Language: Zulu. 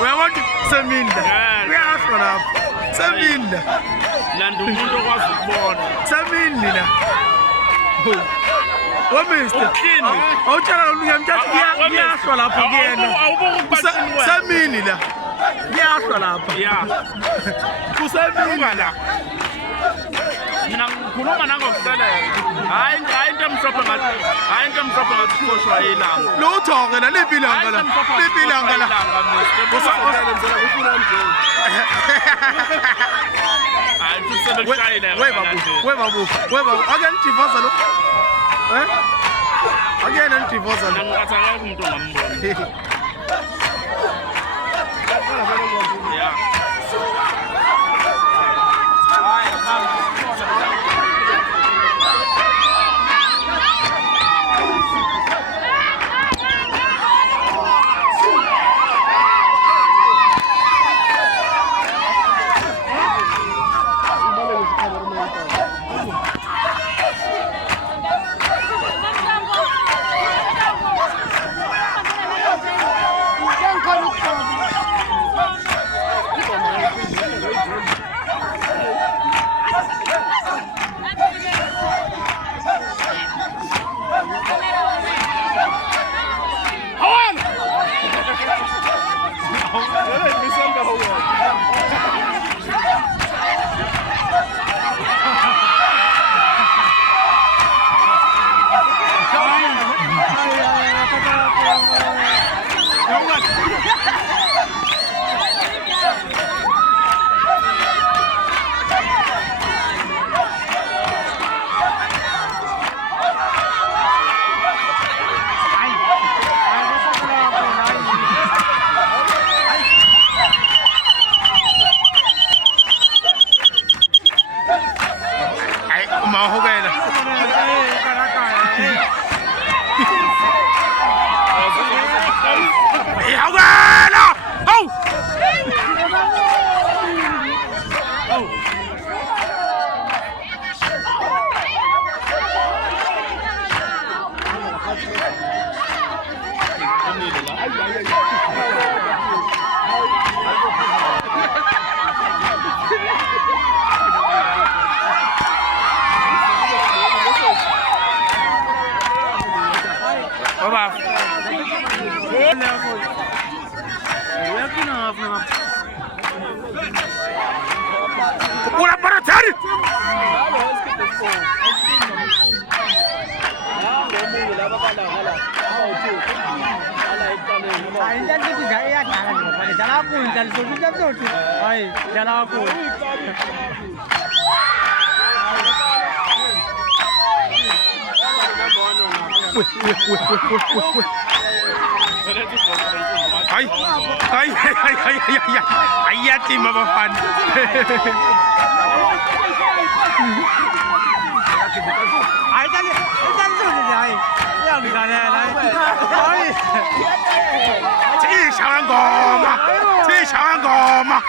uyabona seminda uyasho lapho seminda landa umuntu okwazi ukubona seminda la wemiste awutshela ngiyamthatha kuyashwa lapha kuyena semini la kuyashwa lapha ya kusemini la mina ngikhuluma nangokuhlelela hayi into emhlophe ngathi ilanga lutho-ke la libilanga la hayi futhi sebekushayile webabu ake nidivoza lo akuyena nidivoza lo ngikathakela umuntu ongambona ya Una para tari. Ay, ya te me va fan. Ay, dale, dale,要你来，这小angoma嘛，